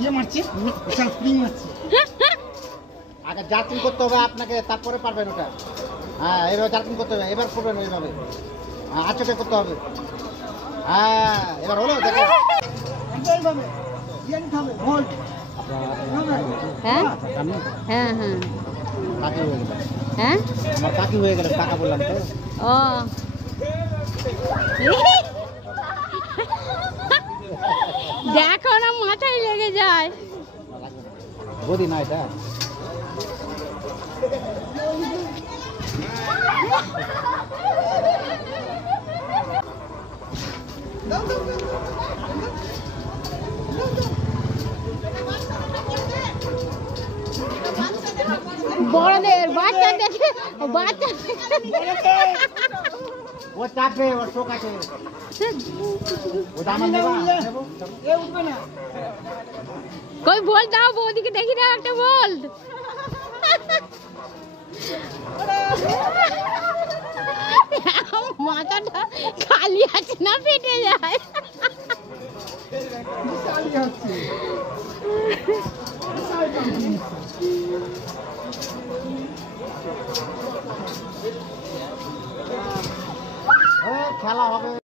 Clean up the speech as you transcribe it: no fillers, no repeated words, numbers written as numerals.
ইয়ে মারছে, বিশাল স্প্রিং মারছে। আগে জার্কিং করতে হবে আপনাকে, তারপরে পারবেন ওটা। হ্যাঁ, এভাবে জার্কিং করতে হবে, এবার করবেন এইভাবে। হ্যাঁ, আচকে করতে হবে। হ্যাঁ, এবার হলো দেখেন। এইভাবে ইয়ে নিতে হবে, ভোল্ট। হ্যাঁ হ্যাঁ হ্যাঁ কাকি হয়ে গেল, হ্যাঁ আমার কাকি হয়ে গেল, টাকা বললাম তো। ও দেখো না, মাথায় লেগে যায়। বদি না এটা। বড়দের বাচ্চাদের বাচ্চা ও চাপবে, ওর চোখ আছে। ও দামান দেবা, নেবো। এ উঠবে না। কই বল দাও, বৌদিকে দেখি দাও একটা বল। মাথাটা খালি আছে না, ফেটে যায়। বিশাল ইয়ে হচ্ছে। বিশাল টান। খেলা হবে।